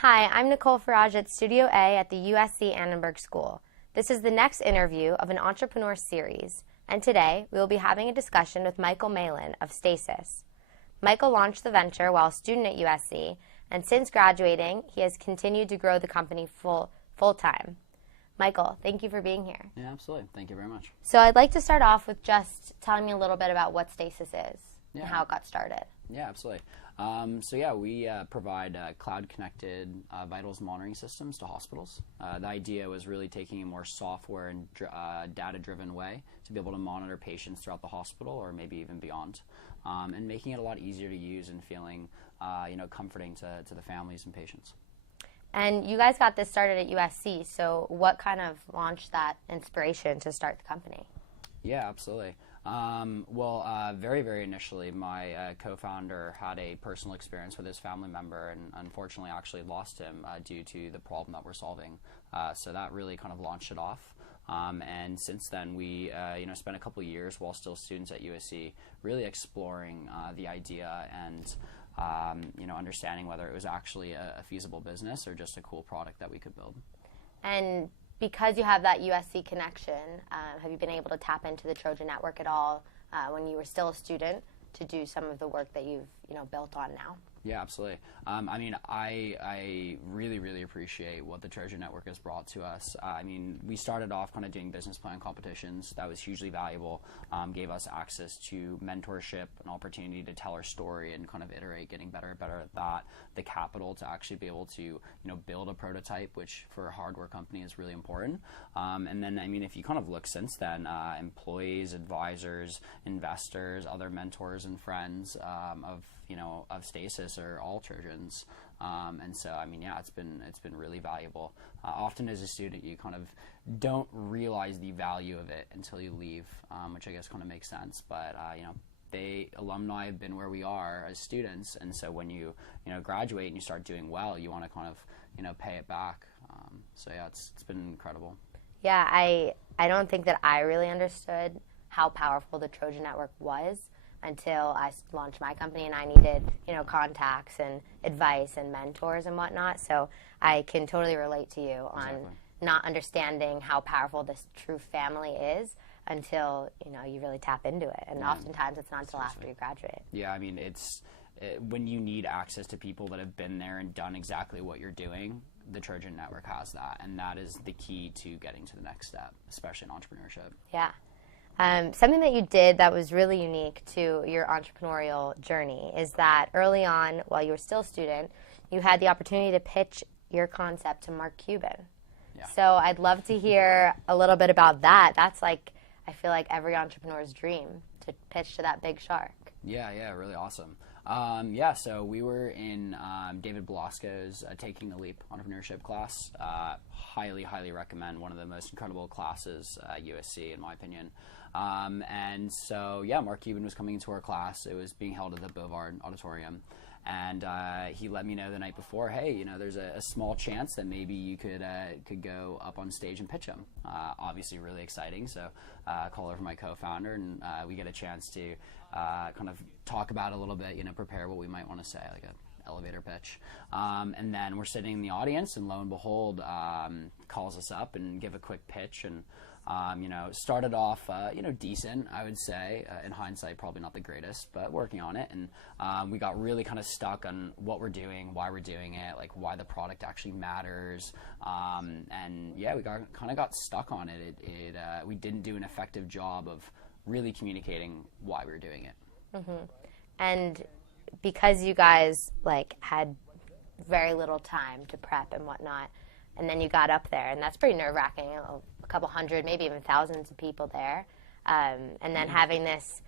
Hi, I'm Nicole Farage at Studio A at the USC Annenberg School. This is the next interview of an entrepreneur series, and today we will be having a discussion with Michael Maylan of Stasis. Michael launched the venture while a student at USC, and since graduating, he has continued to grow the company full-time. Michael, thank you for being here. Yeah, absolutely. Thank you very much. So I'd like to start off with just telling me a little bit about what Stasis is and how it got started. Yeah, absolutely. We provide cloud-connected vitals monitoring systems to hospitals. The idea was really taking a more software and data-driven way to be able to monitor patients throughout the hospital or maybe even beyond, and making it a lot easier to use and feeling comforting to the families and patients. And you guys got this started at USC, so what kind of launched that inspiration to start the company? Yeah, absolutely. Very, very initially, my co-founder had a personal experience with his family member and unfortunately actually lost him due to the problem that we're solving. So that really kind of launched it off. And since then, we spent a couple of years while still students at USC really exploring the idea and understanding whether it was actually a feasible business or just a cool product that we could build. And because you have that USC connection, have you been able to tap into the Trojan Network at all when you were still a student to do some of the work that you've built on now? Yeah, absolutely. I really, really appreciate what the Trojan Network has brought to us. We started off kind of doing business plan competitions. That was hugely valuable, gave us access to mentorship, an opportunity to tell our story and kind of iterate, getting better and better at that, the capital to actually be able to build a prototype, which for a hardware company is really important. If you kind of look since then, employees, advisors, investors, other mentors and friends of Stasis are all Trojans, it's been really valuable. Often as a student, you kind of don't realize the value of it until you leave, which I guess kind of makes sense. But alumni have been where we are as students, and so when you graduate and you start doing well, you want to kind of pay it back. It's been incredible. Yeah, I don't think that I really understood how powerful the Trojan Network was until I launched my company and I needed, contacts and advice and mentors and whatnot. So I can totally relate to you on not understanding how powerful this true family is until, you really tap into it. And oftentimes it's not until after you graduate. Yeah, when you need access to people that have been there and done exactly what you're doing, the Trojan Network has that. And that is the key to getting to the next step, especially in entrepreneurship. Yeah. Something that you did that was really unique to your entrepreneurial journey is that early on, while you were still a student, you had the opportunity to pitch your concept to Mark Cuban. Yeah. So I'd love to hear a little bit about that. That's I feel like every entrepreneur's dream, to pitch to that big shark. Yeah, really awesome. So we were in David Belasco's Taking the Leap entrepreneurship class. Highly, highly recommend. One of the most incredible classes at USC, in my opinion. Mark Cuban was coming into our class. It was being held at the Bovard Auditorium. And he let me know the night before, hey, there's a small chance that maybe you could go up on stage and pitch him. Obviously really exciting. So I call over my co-founder, and we get a chance to kind of talk about it a little bit, prepare what we might want to say, like an elevator pitch. And then we're sitting in the audience, and lo and behold, calls us up and give a quick pitch. And started off, decent, I would say. In hindsight, probably not the greatest, but working on it. And we got really kind of stuck on what we're doing, why we're doing it, like why the product actually matters. We got stuck on it. We didn't do an effective job of really communicating why we were doing it. Mm-hmm. And because you guys had very little time to prep and whatnot, and then you got up there, and that's pretty nerve-wracking, a couple hundred, maybe even thousands of people there, and then having this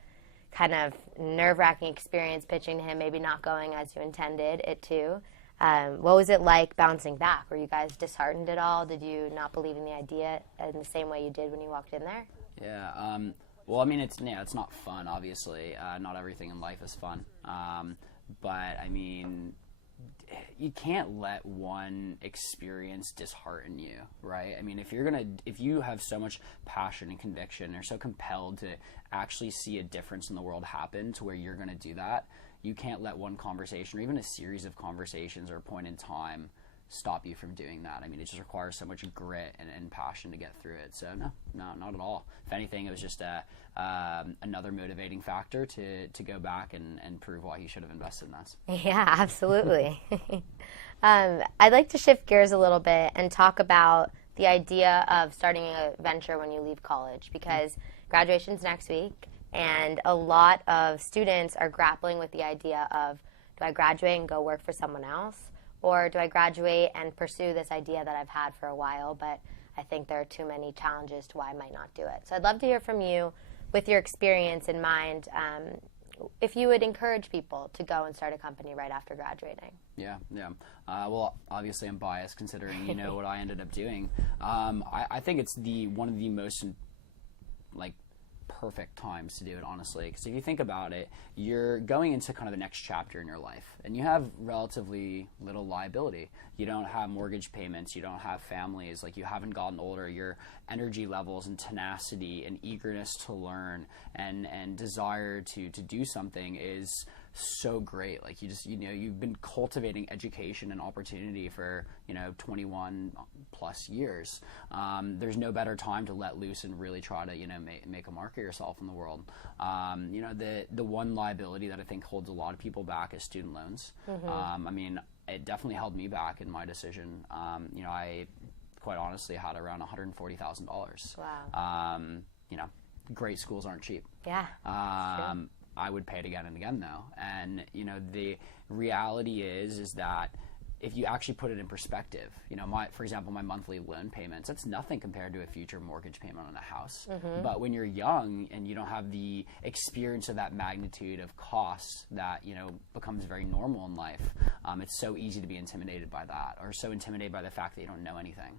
kind of nerve-wracking experience pitching to him, maybe not going as you intended it to. What was it like bouncing back? Were you guys disheartened at all? Did you not believe in the idea in the same way you did when you walked in there? Yeah. It's not fun, obviously. Not everything in life is fun. You can't let one experience dishearten you, right? If you have so much passion and conviction, or so compelled to actually see a difference in the world happen to where you're gonna do that, you can't let one conversation or even a series of conversations or a point in time stop you from doing that. I mean, it just requires so much grit and passion to get through it. So no, not at all. If anything, it was just another motivating factor to go back and prove why he should have invested in this. Yeah, absolutely. I'd like to shift gears a little bit and talk about the idea of starting a venture when you leave college, because graduation's next week, and a lot of students are grappling with the idea of, do I graduate and go work for someone else, or do I graduate and pursue this idea that I've had for a while, but I think there are too many challenges to why I might not do it. So I'd love to hear from you, with your experience in mind, if you would encourage people to go and start a company right after graduating. Yeah. Well, obviously I'm biased considering, what I ended up doing. I think it's one of the most, perfect times to do it, honestly, because if you think about it, you're going into kind of the next chapter in your life, and you have relatively little liability. You don't have mortgage payments, you don't have families, you haven't gotten older. Your energy levels and tenacity and eagerness to learn and desire to do something is so great. You've been cultivating education and opportunity for 21 plus years. There's no better time to let loose and really try to make a mark of yourself in the world. The one liability that I think holds a lot of people back is student loans. I mean, it definitely held me back in my decision. I quite honestly had around $140,000. Wow. Great schools aren't cheap. Yeah. I would pay it again and again, though. And, the reality is that if you actually put it in perspective, for example, my monthly loan payments, that's nothing compared to a future mortgage payment on a house. But when you're young and you don't have the experience of that magnitude of cost that, becomes very normal in life, it's so easy to be intimidated by that, or so intimidated by the fact that you don't know anything.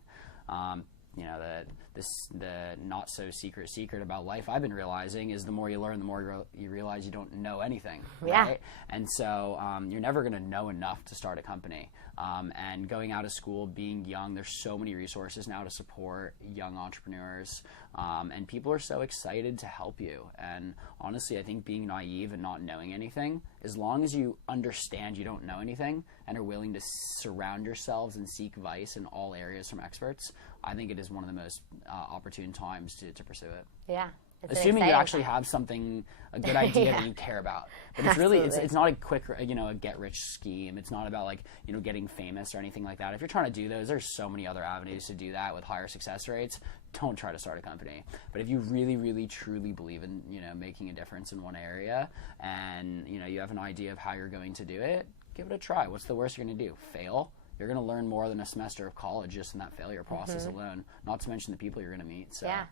The not so secret about life I've been realizing is the more you learn, the more you realize you don't know anything. Yeah. Right? And so you're never going to know enough to start a company. And going out of school, being young, there's so many resources now to support young entrepreneurs. And people are so excited to help you. And honestly, I think being naive and not knowing anything, as long as you understand you don't know anything and are willing to surround yourselves and seek advice in all areas from experts, I think it is one of the most opportune times to pursue it. Yeah. Assuming you actually have a good idea that you care about. But it's really, it's not a quick, a get-rich scheme. It's not about getting famous or anything like that. If you're trying to do those, there's so many other avenues to do that with higher success rates. Don't try to start a company. But if you really, really, truly believe in, making a difference in one area, and, you have an idea of how you're going to do it, give it a try. What's the worst you're going to do? Fail? You're going to learn more than a semester of college just in that failure process alone, not to mention the people you're going to meet. So yeah.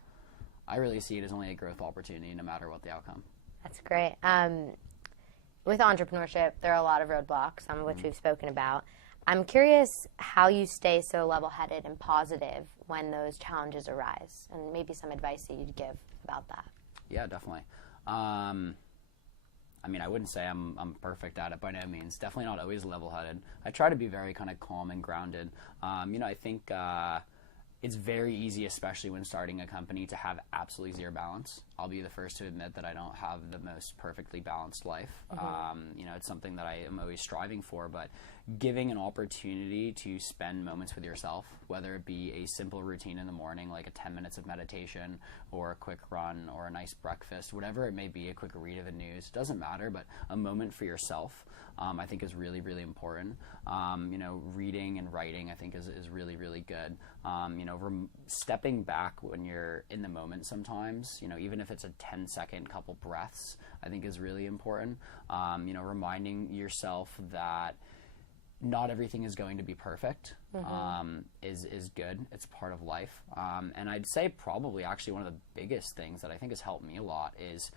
I really see it as only a growth opportunity no matter what the outcome. That's great. With entrepreneurship, there are a lot of roadblocks, some of which we've spoken about. I'm curious how you stay so level-headed and positive when those challenges arise, and maybe some advice that you'd give about that. Yeah, definitely. I wouldn't say I'm perfect at it by no means. Definitely not always level-headed. I try to be very kind of calm and grounded. I think it's very easy, especially when starting a company, to have absolutely zero balance. I'll be the first to admit that I don't have the most perfectly balanced life. It's something that I am always striving for, but giving an opportunity to spend moments with yourself, whether it be a simple routine in the morning, like a 10 minutes of meditation or a quick run or a nice breakfast, whatever it may be, a quick read of the news, it doesn't matter, but a moment for yourself, I think is really, really important. Reading and writing, I think is really, really good. Stepping back when you're in the moment sometimes, even if it's a 10-second couple breaths, I think is really important. Reminding yourself that not everything is going to be perfect is good. It's part of life. And I'd say probably actually one of the biggest things that I think has helped me a lot is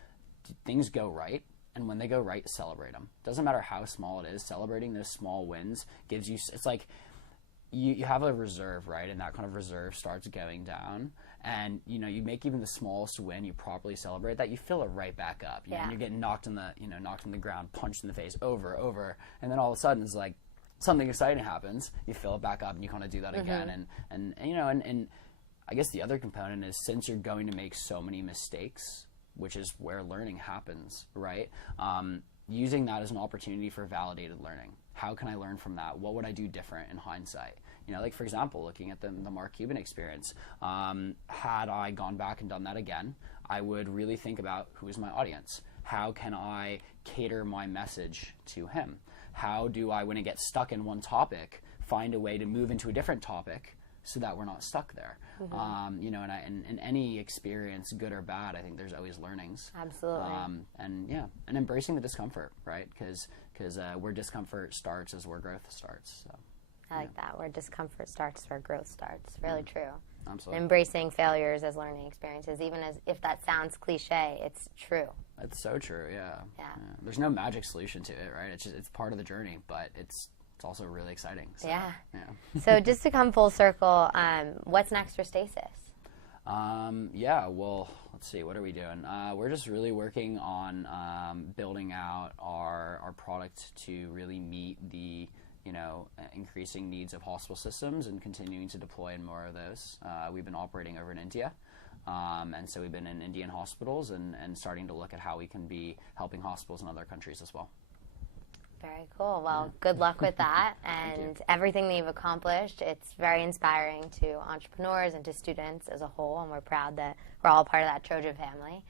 things go right. And when they go right, celebrate them. Doesn't matter how small it is. Celebrating those small wins gives you, it's like you have a reserve, right? And that kind of reserve starts going down. And, you make even the smallest win, you properly celebrate that, you fill it right back up. You know, and you're getting knocked on the ground, punched in the face over. And then all of a sudden it's like something exciting happens. You fill it back up and you kind of do that again. And I guess the other component is, since you're going to make so many mistakes, which is where learning happens, right? Using that as an opportunity for validated learning. How can I learn from that? What would I do different in hindsight? You know, like for example, looking at the Mark Cuban experience, had I gone back and done that again, I would really think about who is my audience. How can I cater my message to him? How do I, when it gets stuck in one topic, find a way to move into a different topic so that we're not stuck there? You know, and in any experience, good or bad, I think there's always learnings. Absolutely. And embracing the discomfort, right? Because where discomfort starts is where growth starts. So. I like that. Where discomfort starts, where growth starts. Really true. Absolutely. Embracing failures as learning experiences, even as if that sounds cliche, it's true. It's so true. Yeah. There's no magic solution to it, right? It's part of the journey, but it's also really exciting. So, yeah. Yeah. So just to come full circle, what's next for Stasis? Yeah. Well, let's see. What are we doing? We're just really working on building out our product to really meet the increasing needs of hospital systems and continuing to deploy in more of those. We've been operating over in India, and so we've been in Indian hospitals and starting to look at how we can be helping hospitals in other countries as well. Very cool. Well, good luck with that and everything that you've accomplished. It's very inspiring to entrepreneurs and to students as a whole, and we're proud that we're all part of that Trojan family.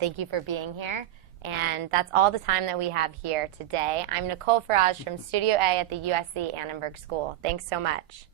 Thank you for being here. And that's all the time that we have here today. I'm Nicole Farage from Studio A at the USC Annenberg School. Thanks so much.